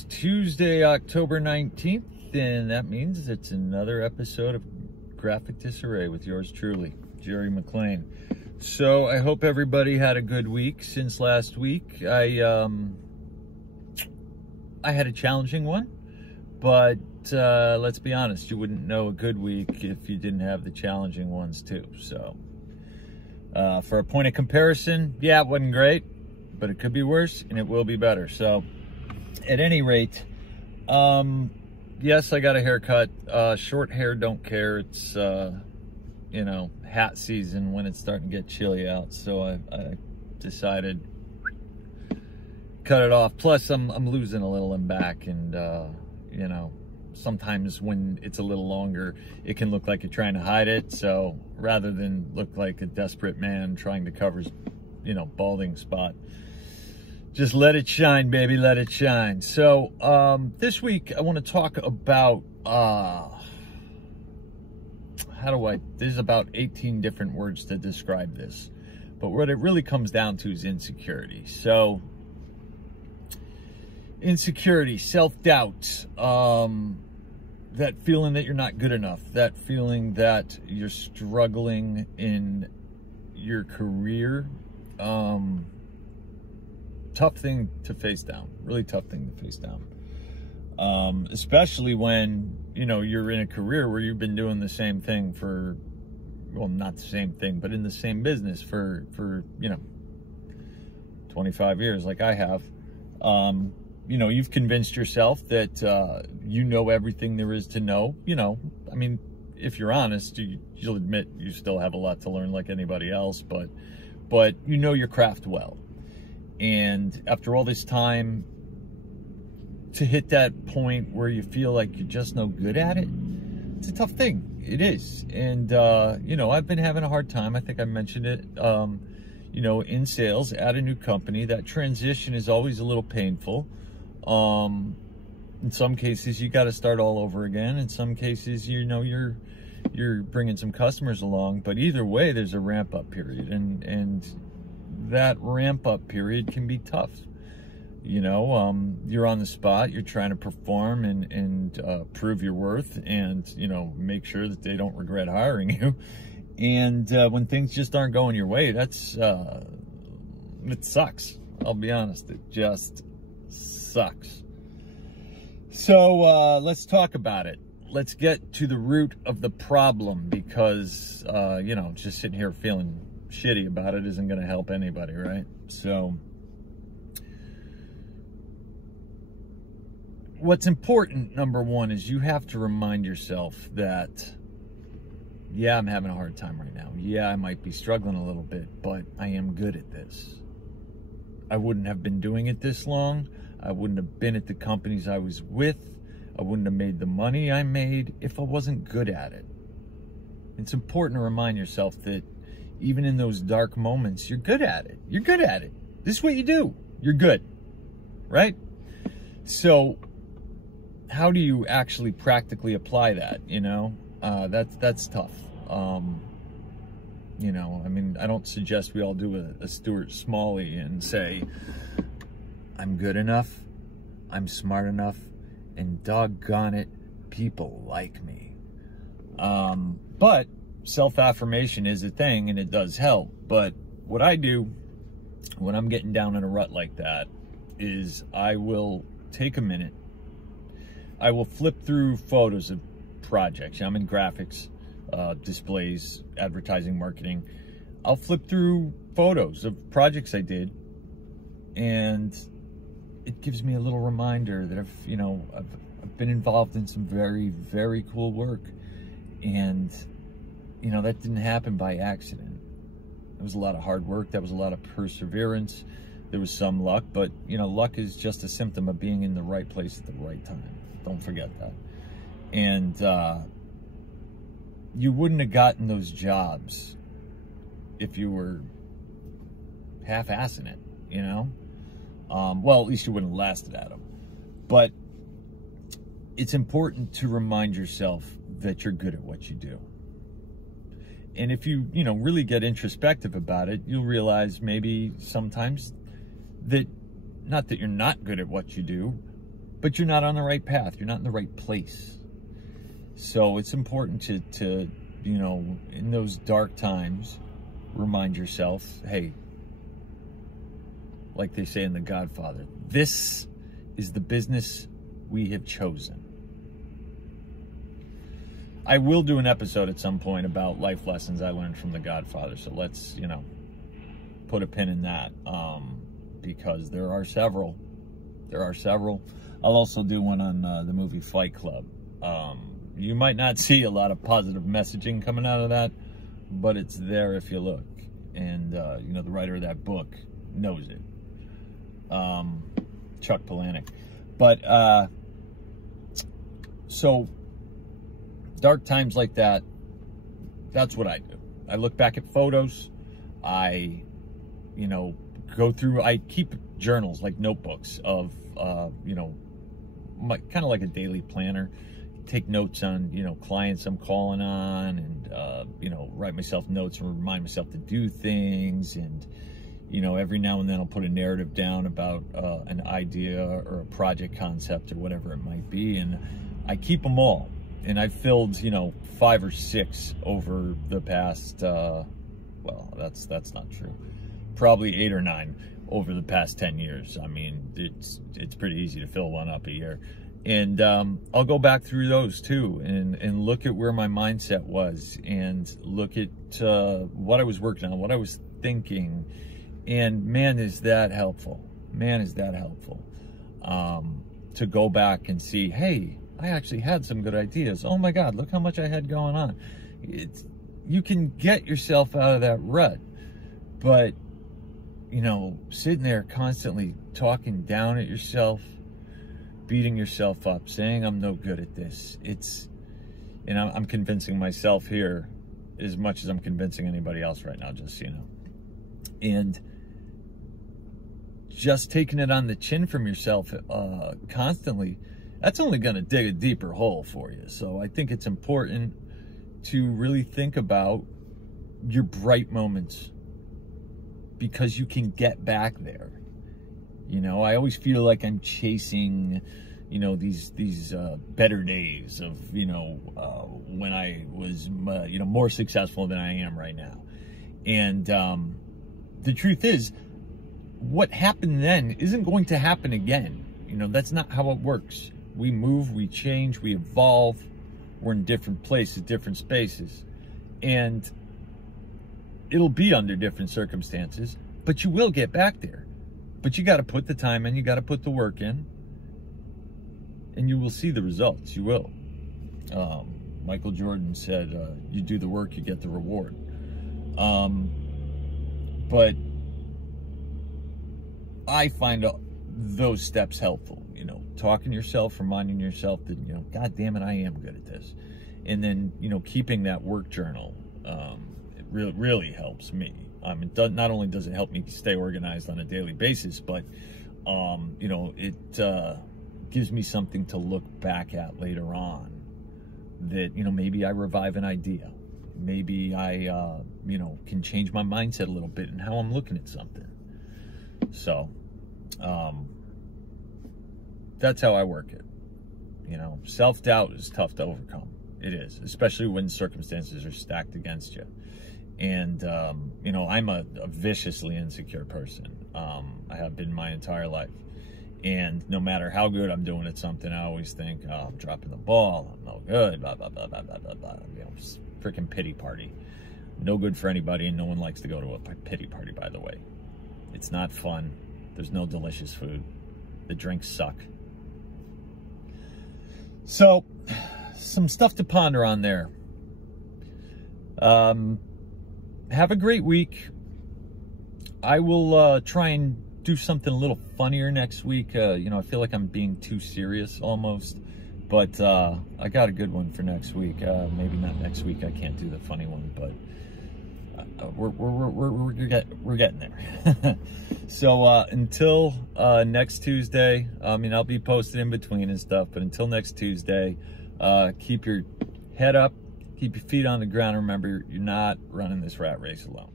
It's Tuesday, October 19th, and that means it's another episode of Graphic Disarray with yours truly, Jerry McLean. So I hope everybody had a good week since last week. I had a challenging one, but let's be honest, you wouldn't know a good week if you didn't have the challenging ones too. So for a point of comparison, yeah, it wasn't great, but it could be worse and it will be better. So at any rate, yes, I got a haircut. Short hair, don't care. It's, you know, hat season when it's starting to get chilly out. So I decided cut it off. Plus, I'm losing a little in back, and you know, sometimes when it's a little longer, it can look like you're trying to hide it. So rather than look like a desperate man trying to cover, you know, balding spot, just let it shine, baby, let it shine. So this week I want to talk about there's about 18 different words to describe this, but what it really comes down to is insecurity. So insecurity, self-doubt, that feeling that you're not good enough, that feeling that you're struggling in your career. Tough thing to face down, really tough thing to face down. Especially when, you know, you're in a career where you've been doing the same thing for, well, not the same thing, but in the same business for you know, 25 years like I have. You know, you've convinced yourself that you know everything there is to know. You know, I mean, if you're honest, you'll admit you still have a lot to learn like anybody else, but you know your craft well. And after all this time, to hit that point where you feel like you're just no good at it, it's a tough thing. It is. And, you know, I've been having a hard time. I think I mentioned it, you know, in sales at a new company. That transition is always a little painful. In some cases, you got to start all over again. In some cases, you know, you're bringing some customers along. But either way, there's a ramp-up period. And that ramp-up period can be tough. You know, you're on the spot, you're trying to perform and prove your worth, and, you know, make sure that they don't regret hiring you. And when things just aren't going your way, that's it sucks. I'll be honest, it just sucks. So let's talk about it. Let's get to the root of the problem, because you know, just sitting here feeling shitty about it isn't going to help anybody, right? So what's important, number one, is you have to remind yourself that, yeah, I'm having a hard time right now. Yeah, I might be struggling a little bit, but I am good at this. I wouldn't have been doing it this long. I wouldn't have been at the companies I was with. I wouldn't have made the money I made if I wasn't good at it. It's important to remind yourself that even in those dark moments, you're good at it. You're good at it. This is what you do. You're good, right? So how do you actually practically apply that? You know, that's tough. You know, I mean, I don't suggest we all do a Stuart Smalley and say, I'm good enough, I'm smart enough, and doggone it, people like me. But self-affirmation is a thing, and it does help. But what I do when I'm getting down in a rut like that is I will take a minute. I will flip through photos of projects. I'm in graphics, displays, advertising, marketing. I'll flip through photos of projects I did, and it gives me a little reminder that I've been involved in some very, very cool work. And, you know, that didn't happen by accident. It was a lot of hard work. That was a lot of perseverance. There was some luck, but, you know, luck is just a symptom of being in the right place at the right time. Don't forget that. And you wouldn't have gotten those jobs if you were half-assing it, you know? Well, at least you wouldn't have lasted at them. But it's important to remind yourself that you're good at what you do. And if you know, really get introspective about it, you'll realize maybe sometimes that, not that you're not good at what you do, but you're not on the right path. You're not in the right place. So it's important to you know, in those dark times, remind yourself, hey, like they say in The Godfather, this is the business we have chosen. I will do an episode at some point about life lessons I learned from The Godfather. So let's, you know, put a pin in that, because there are several. There are several. I'll also do one on the movie Fight Club. You might not see a lot of positive messaging coming out of that, but it's there if you look. And, you know, the writer of that book knows it. Chuck Palahniuk. But, so, dark times like that, that's what I do. I look back at photos. I, you know, go through, I keep journals, like notebooks of, you know, kind of like a daily planner. Take notes on, you know, clients I'm calling on, and, you know, write myself notes and remind myself to do things. And, you know, every now and then I'll put a narrative down about an idea or a project concept or whatever it might be. And I keep them all. And I've filled, you know, 5 or 6 over the past, well, that's not true. Probably 8 or 9 over the past 10 years. I mean, it's pretty easy to fill one up a year. And I'll go back through those too and look at where my mindset was, and look at what I was working on, what I was thinking. And man, is that helpful. Man, is that helpful. To go back and see, hey, I actually had some good ideas. Oh my God, look how much I had going on. You can get yourself out of that rut, but, you know, sitting there constantly talking down at yourself, beating yourself up, saying I'm no good at this. And I'm convincing myself here as much as I'm convincing anybody else right now, just so you know. And just taking it on the chin from yourself constantly, that's only going to dig a deeper hole for you. So I think it's important to really think about your bright moments, because you can get back there. You know, I always feel like I'm chasing, you know, these better days of, you know, when I was, you know, more successful than I am right now. And the truth is, what happened then isn't going to happen again. You know, that's not how it works. We move, we change, we evolve. We're in different places, different spaces. And it'll be under different circumstances, but you will get back there. But you got to put the time in, you got to put the work in, and you will see the results. You will. Michael Jordan said, you do the work, you get the reward. But I find those steps helpful. You know, talking to yourself, reminding yourself that, you know, God damn it, I am good at this. And then, you know, keeping that work journal, it really helps me. Not only does it help me stay organized on a daily basis, but, you know, it gives me something to look back at later on that, you know, maybe I revive an idea. Maybe I, you know, can change my mindset a little bit and how I'm looking at something. So, that's how I work it. You know, self-doubt is tough to overcome. It is, especially when circumstances are stacked against you. And, you know, I'm a viciously insecure person. I have been my entire life. And no matter how good I'm doing at something, I always think, oh, I'm dropping the ball. I'm no good, blah, blah, blah, blah, blah, blah, blah. You know, freaking pity party. No good for anybody, and no one likes to go to a pity party, by the way. It's not fun. There's no delicious food. The drinks suck. So, some stuff to ponder on there. Have a great week. I will try and do something a little funnier next week. You know, I feel like I'm being too serious almost. But I got a good one for next week. Maybe not next week. I can't do the funny one, but we're getting there. So until next Tuesday, I mean, I'll be posted in between and stuff, but until next Tuesday, keep your head up, keep your feet on the ground. Remember, you're not running this rat race alone.